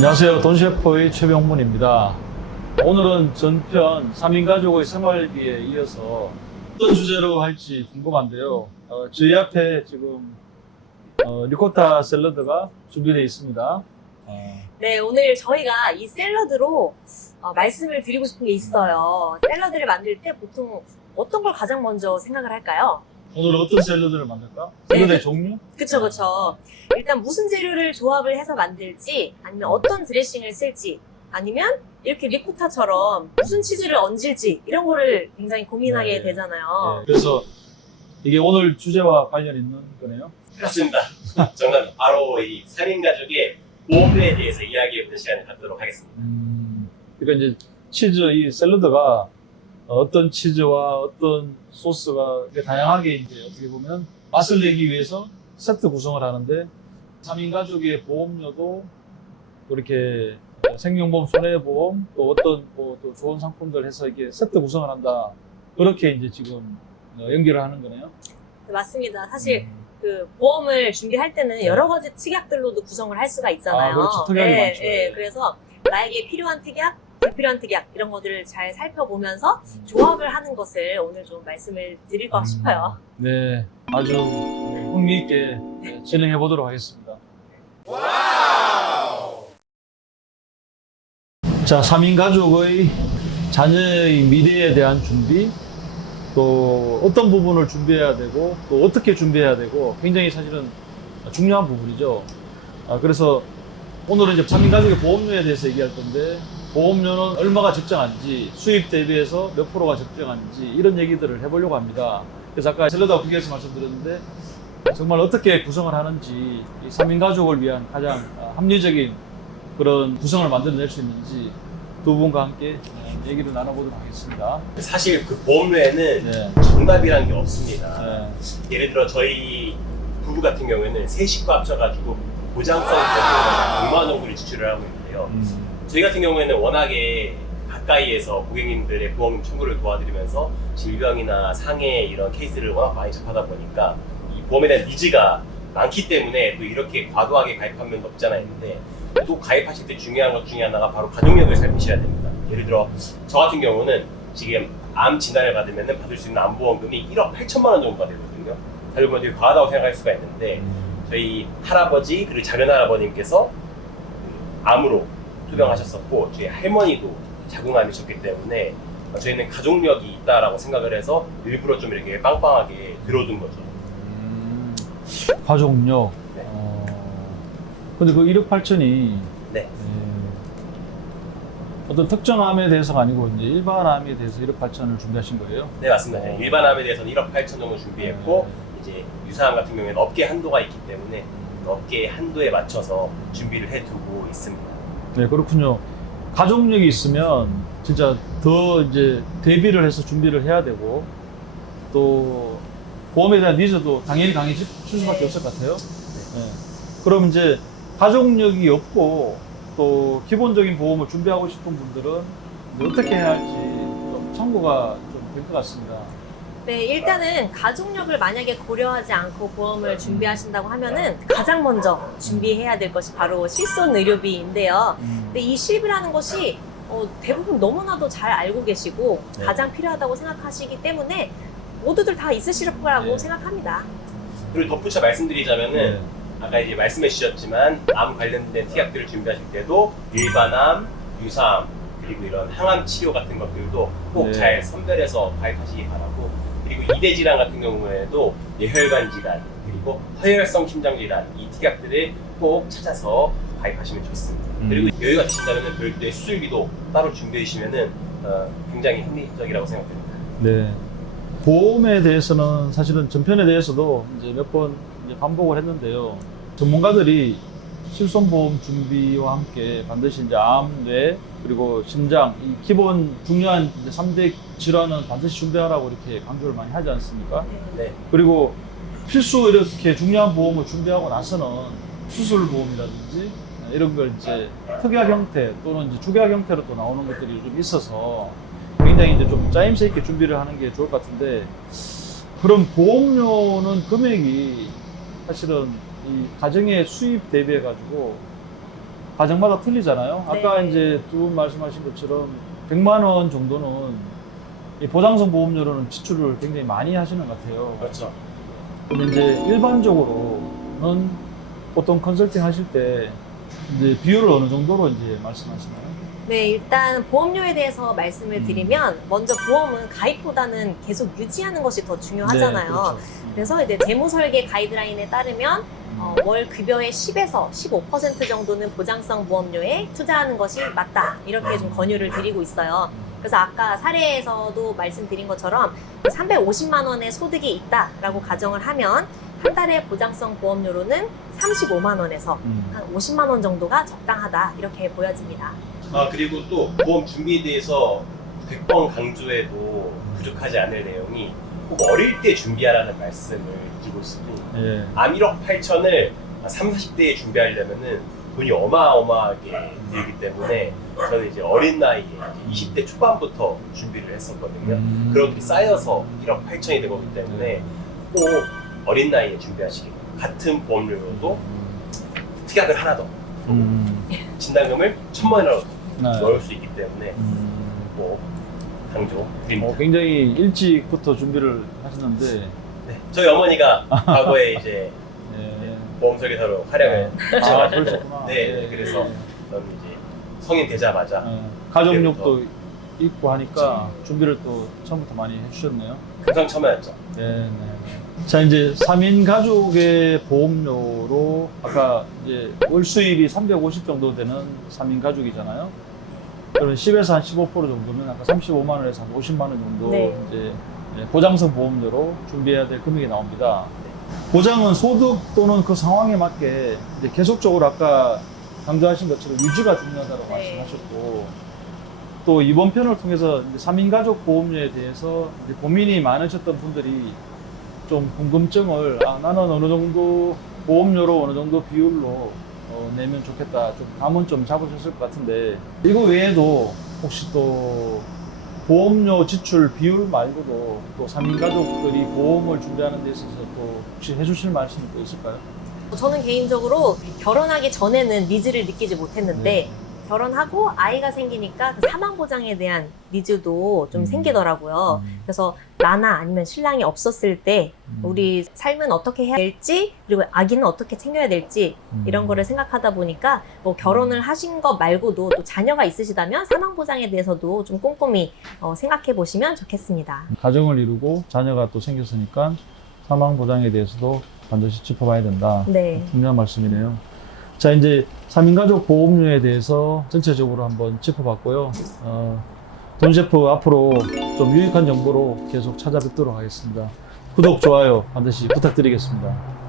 안녕하세요. 돈셰퍼의 최병문입니다. 오늘은 전편 3인 가족의 생활비에 이어서 어떤 주제로 할지 궁금한데요. 어, 저희 앞에 지금 어, 리코타 샐러드가 준비되어 있습니다. 어, 네, 오늘 저희가 이 샐러드로 어, 말씀을 드리고 싶은 게 있어요. 샐러드를 만들 때 보통 어떤 걸 가장 먼저 생각을 할까요? 오늘 어떤 샐러드를 만들까? 네. 샐러드의 종류? 그쵸, 그쵸. 일단 무슨 재료를 조합을 해서 만들지, 아니면 어떤 드레싱을 쓸지, 아니면 이렇게 리코타처럼 무슨 치즈를 얹을지, 이런 거를 굉장히 고민하게 네. 되잖아요. 네, 그래서 이게 오늘 주제와 관련 있는 거네요. 그렇습니다. 저는 바로 이 3인 가족의 보험에 대해서 이야기해보는 시간을 갖도록 하겠습니다. 음, 그러니까 이제 치즈 이 샐러드가 어떤 치즈와 어떤 소스가 이렇게 다양하게 이제 어떻게 보면 맛을 내기 위해서 세트 구성을 하는데 3인 가족의 보험료도 그렇게 생명보험, 손해보험 또 어떤 뭐 또 좋은 상품들 해서 이렇게 세트 구성을 한다. 그렇게 이제 지금 어, 연결을 하는 거네요. 네, 맞습니다. 사실 음, 그 보험을 준비할 때는 네. 여러 가지 특약들로도 구성을 할 수가 있잖아요. 아, 그렇죠. 특약이 네, 많죠. 네, 그래서 나에게 필요한 특약, 불필요한 특약 이런 것들을 잘 살펴보면서 조합을 하는 것을 오늘 좀 말씀을 드릴까 음. 싶어요. 네, 아주 흥미 있게 네, 진행해 보도록 하겠습니다. 자, 3인 가족의 자녀의 미래에 대한 준비, 또 어떤 부분을 준비해야 되고, 또 어떻게 준비해야 되고, 굉장히 사실은 중요한 부분이죠. 아, 그래서 오늘은 이제 3인 가족의 보험료에 대해서 얘기할 건데, 보험료는 얼마가 적정한지, 수입 대비해서 몇 프로가 적정한지, 이런 얘기들을 해보려고 합니다. 그래서 아까 샐러드와 비교해서 말씀드렸는데, 정말 어떻게 구성을 하는지, 이 3인 가족을 위한 가장 아, 합리적인 그런 구성을 만들어낼 수 있는지 두 분과 함께 어, 얘기를 나눠보도록 하겠습니다. 사실 그 보험료에는 네. 정답이라는 게 없습니다. 네. 예를 들어 저희 부부 같은 경우에는 세 식구 합쳐가지고 보장성 보험료가 100만 원 정도를 지출을 하고 있는데요. 음, 저희 같은 경우에는 워낙에 가까이에서 고객님들의 보험 청구를 도와드리면서 질병이나 상해 이런 케이스를 워낙 많이 접하다 보니까 이 보험에 대한 니즈가 많기 때문에 또 이렇게 과도하게 가입한 면도 없잖아 있는데 또 가입하실 때 중요한 것 중에 하나가 바로 가족력을 살피셔야 됩니다. 예를 들어 저 같은 경우는 지금 암 진단을 받으면 받을 수 있는 암보험금이 1억 8천만 원 정도가 되거든요. 다들 보면 되게 과하다고 생각할 수가 있는데 저희 할아버지 그리고 작은 할아버님께서 암으로 투병하셨었고 저희 할머니도 자궁암이 셨기 때문에 저희는 가족력이 있다라고 생각을 해서 일부러 좀 이렇게 빵빵하게 들어둔 거죠. 음, 가족력. 네. 어, 근데 그 1억 8천이 네. 어떤 특정 암에 대해서가 아니고 이제 일반 암에 대해서 1억 8천을 준비하신 거예요? 네 맞습니다. 저희 일반 암에 대해서는 1억 8천 정도 준비했고 이제 유사암 같은 경우에는 업계 한도가 있기 때문에 업계 한도에 맞춰서 준비를 해두고 있습니다. 네, 그렇군요. 가족력이 있으면 진짜 더 이제 대비를 해서 준비를 해야 되고 또 보험에 대한 니즈도 당연히 강해질 수밖에 없을 것 같아요. 네. 그럼 이제 가족력이 없고 또 기본적인 보험을 준비하고 싶은 분들은 이제 어떻게 해야 할지 좀 참고가 좀 될 것 같습니다. 네, 일단은 가족력을 만약에 고려하지 않고 보험을 준비하신다고 하면은 가장 먼저 준비해야 될 것이 바로 실손 의료비인데요. 음. 근데 이 실비라는 것이 어, 대부분 너무나도 잘 알고 계시고 네. 가장 필요하다고 생각하시기 때문에 모두들 다 있으실 거라고 네. 생각합니다. 그리고 덧붙여 말씀드리자면은 네. 아까 이제 말씀해 주셨지만 암 관련된 특약들을 준비하실 때도 일반암, 유사암 그리고 이런 항암 치료 같은 것들도 꼭 네. 잘 선별해서 가입하시기 바라고 그리고 이대 질환 같은 경우에도 뇌혈관 질환 그리고 허혈성 심장 질환 이 특약들을 꼭 찾아서 가입하시면 좋습니다. 음. 그리고 여유가 되신다면 별도의 수술비도 따로 준비해 주시면은 어, 굉장히 합리적이라고 생각됩니다. 네. 보험에 대해서는 사실은 전편에 대해서도 이제 몇 번 반복을 했는데요. 전문가들이 실손보험 준비와 함께 반드시 이제 암, 뇌, 그리고 심장, 이 기본 중요한 이제 3대 질환은 반드시 준비하라고 이렇게 강조를 많이 하지 않습니까? 네. 그리고 필수 이렇게 중요한 보험을 준비하고 나서는 수술보험이라든지 이런 걸 이제 특약 형태 또는 이제 주약 형태로 또 나오는 것들이 좀 있어서 굉장히 이제 좀 짜임새 있게 준비를 하는 게 좋을 것 같은데 그럼 보험료는 금액이 사실은 이 가정의 수입 대비해 가지고 가정마다 틀리잖아요. 아까 네. 이제 두 분 말씀하신 것처럼 100만 원 정도는 이 보장성 보험료로는 지출을 굉장히 많이 하시는 것 같아요. 그렇죠. 근데 이제 일반적으로는 보통 컨설팅 하실 때 이제 비율을 어느 정도로 이제 말씀하시나요? 네, 일단 보험료에 대해서 말씀을 음. 드리면 먼저 보험은 가입보다는 계속 유지하는 것이 더 중요하잖아요. 네, 그렇죠. 그래서 이제 재무 설계 가이드라인에 따르면 어, 월 급여의 10에서 15% 정도는 보장성 보험료에 투자하는 것이 맞다. 이렇게 좀 권유를 드리고 있어요. 그래서 아까 사례에서도 말씀드린 것처럼 350만 원의 소득이 있다라고 가정을 하면 한 달에 보장성 보험료로는 35만 원에서 음. 한 50만 원 정도가 적당하다 이렇게 보여집니다. 아 그리고 또 보험 준비에 대해서 100번 강조해도 부족하지 않을 내용이 꼭 어릴 때 준비하라는 말씀을 드리고 싶습니다. 예. 암 1억 8천을 3, 40대에 준비하려면은 돈이 어마어마하게 들기 때문에 저는 이제 어린 나이에 이제 20대 초반부터 준비를 했었거든요. 음. 그런 게 쌓여서 1억 8천이 된 거기 때문에 꼭 어린 나이에 준비하시길 바랍니다. 같은 보험료로도 특약을 하나 더 음. 진단금을 천만 원이라도 네. 넣을 수 있기 때문에 음. 뭐 강조 드립니다. 어, 굉장히 일찍부터 준비를 하셨는데 네. 저희 어머니가 과거에 이제 예. 보험 설계사로 활약을 아, 그러셨구나. 네, 예, 그래서 예. 저는 이제 성인 되자마자 예. 가족력도 있고 하니까 준비를 또 처음부터 많이 해주셨네요. 금상첨화였죠. 네, 네. 자 이제 3인 가족의 보험료로 아까 이제 월 수입이 350 정도 되는 3인 가족이잖아요. 그럼 10에서 한 15% 정도면 아까 35만 원에서 한 50만 원 정도 네. 이제 보장성 보험료로 준비해야 될 금액이 나옵니다. 보장은 소득 또는 그 상황에 맞게 이제 계속적으로 아까 강조하신 것처럼 유지가 중요하다고 네. 말씀하셨고 또 이번 편을 통해서 이제 3인 가족 보험료에 대해서 이제 고민이 많으셨던 분들이 좀 궁금증을 아, 나는 어느 정도 보험료로 어느 정도 비율로 어, 내면 좋겠다 좀 감은 좀 잡으셨을 것 같은데 이거 외에도 혹시 또 보험료 지출 비율 말고도 또 3인 가족들이 보험을 준비하는 데 있어서 또 혹시 해주실 말씀이 또 있을까요? 저는 개인적으로 결혼하기 전에는 니즈를 느끼지 못했는데 네. 결혼하고 아이가 생기니까 그 사망 보장에 대한 니즈도 좀 음. 생기더라고요. 음, 그래서 나나 아니면 신랑이 없었을 때 음, 우리 삶은 어떻게 해야 될지 그리고 아기는 어떻게 챙겨야 될지 음. 이런 거를 생각하다 보니까 뭐 결혼을 하신 것 말고도 또 자녀가 있으시다면 사망 보장에 대해서도 좀 꼼꼼히 어, 생각해 보시면 좋겠습니다. 가정을 이루고 자녀가 또 생겼으니까 사망 보장에 대해서도 반드시 짚어봐야 된다. 네. 중요한 말씀이네요. 자, 이제 3인 가족 보험료에 대해서 전체적으로 한번 짚어봤고요. 어, 돈 셰프 앞으로 좀 유익한 정보로 계속 찾아뵙도록 하겠습니다. 구독, 좋아요 반드시 부탁드리겠습니다.